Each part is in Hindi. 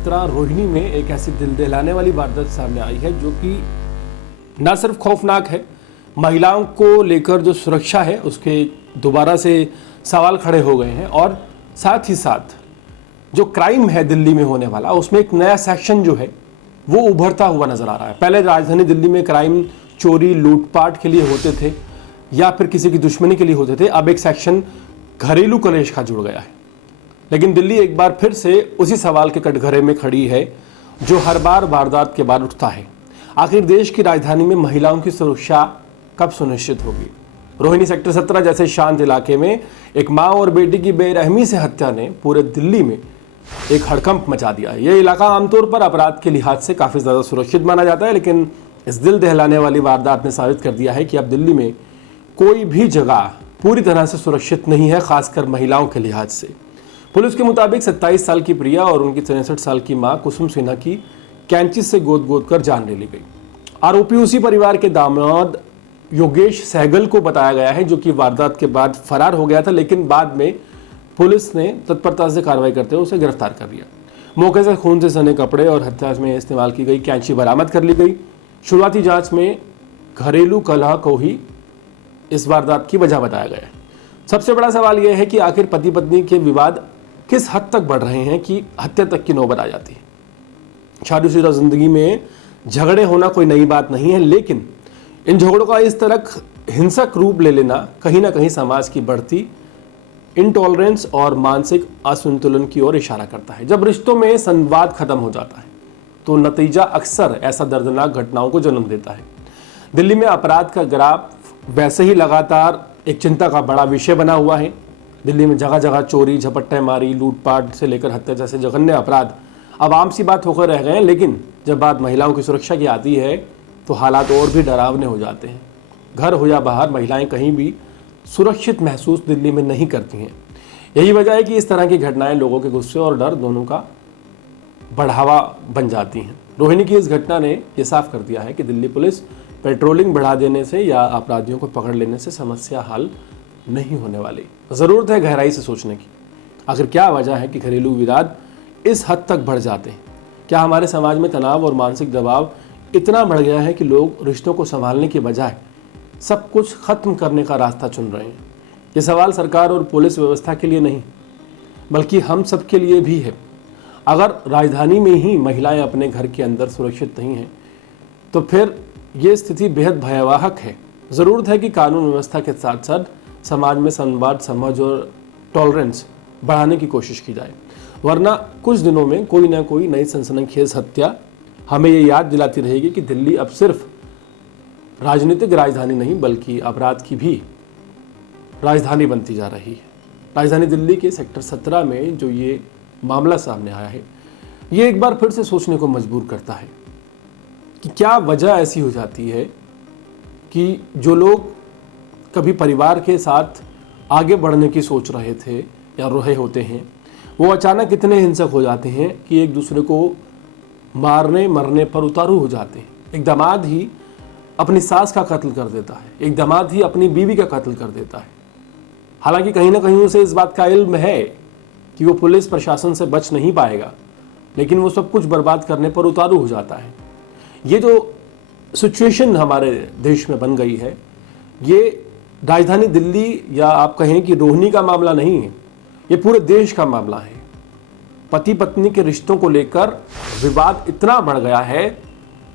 17 रोहिणी में एक ऐसी दिल दहलाने वाली वारदात सामने आई है जो कि न सिर्फ खौफनाक है, महिलाओं को लेकर जो सुरक्षा है उसके दोबारा से सवाल खड़े हो गए हैं और साथ ही साथ जो क्राइम है दिल्ली में होने वाला उसमें एक नया सेक्शन जो है वो उभरता हुआ नजर आ रहा है। पहले राजधानी दिल्ली में क्राइम चोरी लूटपाट के लिए होते थे या फिर किसी की दुश्मनी के लिए होते थे, अब एक सेक्शन घरेलू कलेश का जुड़ गया है। लेकिन दिल्ली एक बार फिर से उसी सवाल के कटघरे में खड़ी है जो हर बार वारदात के बाद उठता है। आखिर देश की राजधानी में महिलाओं की सुरक्षा कब सुनिश्चित होगी? रोहिणी सेक्टर 17 जैसे शांत इलाके में एक मां और बेटी की बेरहमी से हत्या ने पूरे दिल्ली में एक हड़कंप मचा दिया है। यह इलाका आमतौर पर अपराध के लिहाज से काफी ज्यादा सुरक्षित माना जाता है, लेकिन इस दिल दहलाने वाली वारदात ने साबित कर दिया है कि अब दिल्ली में कोई भी जगह पूरी तरह से सुरक्षित नहीं है, खासकर महिलाओं के लिहाज से। पुलिस के मुताबिक 27 साल की प्रिया और उनकी 63 साल की मां कुसुम सिन्हा की कैंची से गोद कर जान ले ली गई। आरोपी उसी परिवार के दामाद योगेश सहगल को बताया गया है, जो कि वारदात के बाद फरार हो गया था, लेकिन बाद में पुलिस ने तत्परता से कार्रवाई करते हुए उसे गिरफ्तार कर लिया। मौके से खून से सने कपड़े और हत्या में इस्तेमाल की गई कैंची बरामद कर ली गई। शुरुआती जांच में घरेलू कलह को ही इस वारदात की वजह बताया गया है। सबसे बड़ा सवाल यह है कि आखिर पति पत्नी के विवाद किस हद तक बढ़ रहे हैं कि हत्या तक की नौबत आ जाती है। शादीशुदा जिंदगी में झगड़े होना कोई नई बात नहीं है, लेकिन इन झगड़ों का इस तरह हिंसक रूप ले लेना कहीं ना कहीं समाज की बढ़ती इंटॉलरेंस और मानसिक असंतुलन की ओर इशारा करता है। जब रिश्तों में संवाद खत्म हो जाता है तो नतीजा अक्सर ऐसा दर्दनाक घटनाओं को जन्म देता है। दिल्ली में अपराध का ग्राफ वैसे ही लगातार एक चिंता का बड़ा विषय बना हुआ है। दिल्ली में जगह जगह चोरी, झपट्टे मारी, लूटपाट से लेकर हत्या जैसे जघन्य अपराध अब आम सी बात होकर रह गए हैं, लेकिन जब बात महिलाओं की सुरक्षा की आती है तो हालात और भी डरावने हो जाते हैं। घर हो या बाहर, महिलाएं कहीं भी सुरक्षित महसूस दिल्ली में नहीं करती हैं। यही वजह है कि इस तरह की घटनाएं लोगों के गुस्से और डर दोनों का बढ़ावा बन जाती हैं। रोहिणी की इस घटना ने यह साफ कर दिया है कि दिल्ली पुलिस पेट्रोलिंग बढ़ा देने से या अपराधियों को पकड़ लेने से समस्या हल नहीं होने वाली। जरूरत है गहराई से सोचने की। आखिर क्या वजह है कि घरेलू विवाद इस हद तक बढ़ जाते हैं? क्या हमारे समाज में तनाव और मानसिक दबाव इतना बढ़ गया है कि लोग रिश्तों को संभालने के बजाय सब कुछ खत्म करने का रास्ता चुन रहे हैं? ये सवाल सरकार और पुलिस व्यवस्था के लिए नहीं, बल्कि हम सब के लिए भी है। अगर राजधानी में ही महिलाएं अपने घर के अंदर सुरक्षित नहीं हैं, तो फिर ये स्थिति बेहद भयावह है। ज़रूरत है कि कानून व्यवस्था के साथ साथ समाज में संवाद, समझ और टॉलरेंस बढ़ाने की कोशिश की जाए, वरना कुछ दिनों में कोई ना कोई नई सनसनीखेज हत्या हमें ये याद दिलाती रहेगी कि दिल्ली अब सिर्फ राजनीतिक राजधानी नहीं बल्कि अपराध की भी राजधानी बनती जा रही है। राजधानी दिल्ली के सेक्टर 17 में जो ये मामला सामने आया है, ये एक बार फिर से सोचने को मजबूर करता है कि क्या वजह ऐसी हो जाती है कि जो लोग कभी परिवार के साथ आगे बढ़ने की सोच रहे थे या रहे होते हैं, वो अचानक इतने हिंसक हो जाते हैं कि एक दूसरे को मारने मरने पर उतारू हो जाते हैं। एक दामाद ही अपनी सास का कत्ल कर देता है, एक दामाद ही अपनी बीवी का कत्ल कर देता है। हालांकि कहीं ना कहीं उसे इस बात का इल्म है कि वो पुलिस प्रशासन से बच नहीं पाएगा, लेकिन वो सब कुछ बर्बाद करने पर उतारू हो जाता है। ये जो सिचुएशन हमारे देश में बन गई है, ये राजधानी दिल्ली या आप कहें कि रोहिणी का मामला नहीं है, ये पूरे देश का मामला है। पति पत्नी के रिश्तों को लेकर विवाद इतना बढ़ गया है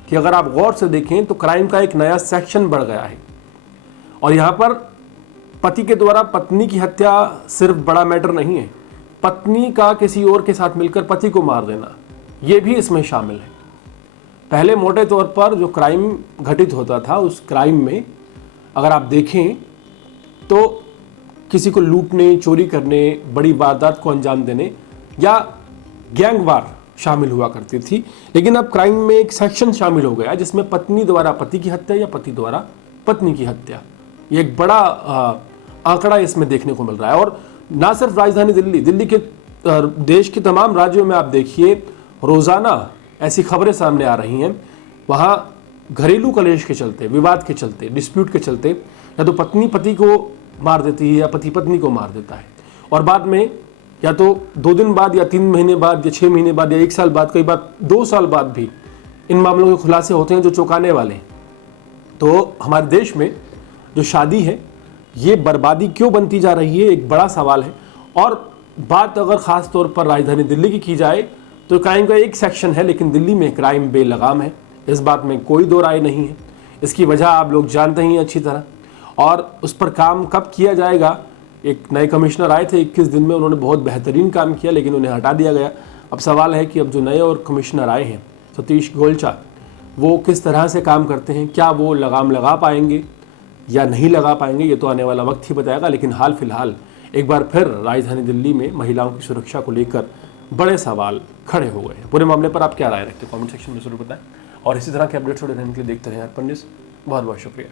कि अगर आप गौर से देखें तो क्राइम का एक नया सेक्शन बढ़ गया है। और यहाँ पर पति के द्वारा पत्नी की हत्या सिर्फ बड़ा मैटर नहीं है, पत्नी का किसी और के साथ मिलकर पति को मार देना ये भी इसमें शामिल है। पहले मोटे तौर पर जो क्राइम घटित होता था, उस क्राइम में अगर आप देखें तो किसी को लूटने, चोरी करने, बड़ी वारदात को अंजाम देने या गैंगवार शामिल हुआ करती थी। लेकिन अब क्राइम में एक सेक्शन शामिल हो गया जिसमें पत्नी द्वारा पति की हत्या या पति द्वारा पत्नी की हत्या, ये एक बड़ा आंकड़ा इसमें देखने को मिल रहा है। और ना सिर्फ राजधानी दिल्ली के देश के तमाम राज्यों में आप देखिए रोजाना ऐसी खबरें सामने आ रही हैं। वहाँ घरेलू कलेश के चलते, विवाद के चलते, डिस्प्यूट के चलते या तो पत्नी पति को मार देती है या पति पत्नी को मार देता है, और बाद में या तो 2 दिन बाद या 3 महीने बाद या 6 महीने बाद या 1 साल बाद, कई बार 2 साल बाद भी इन मामलों के खुलासे होते हैं जो चौंकाने वाले हैं। तो हमारे देश में जो शादी है ये बर्बादी क्यों बनती जा रही है, एक बड़ा सवाल है। और बात अगर ख़ास तौर पर राजधानी दिल्ली की जाए तो क्राइम का एक सेक्शन है, लेकिन दिल्ली में क्राइम बेलगाम है, इस बात में कोई दो राय नहीं है। इसकी वजह आप लोग जानते ही हैं अच्छी तरह, और उस पर काम कब किया जाएगा। एक नए कमिश्नर आए थे 21 दिन में, उन्होंने बहुत बेहतरीन काम किया, लेकिन उन्हें हटा दिया गया। अब सवाल है कि अब जो नए और कमिश्नर आए हैं सतीश गोलचा, वो किस तरह से काम करते हैं, क्या वो लगाम लगा पाएंगे या नहीं लगा पाएंगे, ये तो आने वाला वक्त ही बताएगा। लेकिन हाल फिलहाल एक बार फिर राजधानी दिल्ली में महिलाओं की सुरक्षा को लेकर बड़े सवाल खड़े हो गए हैं। पूरे मामले पर आप क्या राय रखते हैं, कमेंट सेक्शन में जरूर बताएं। और इसी तरह के अपडेट्स रहने के लिए देखते रहें अर्पण न्यूज़। बहुत बहुत शुक्रिया।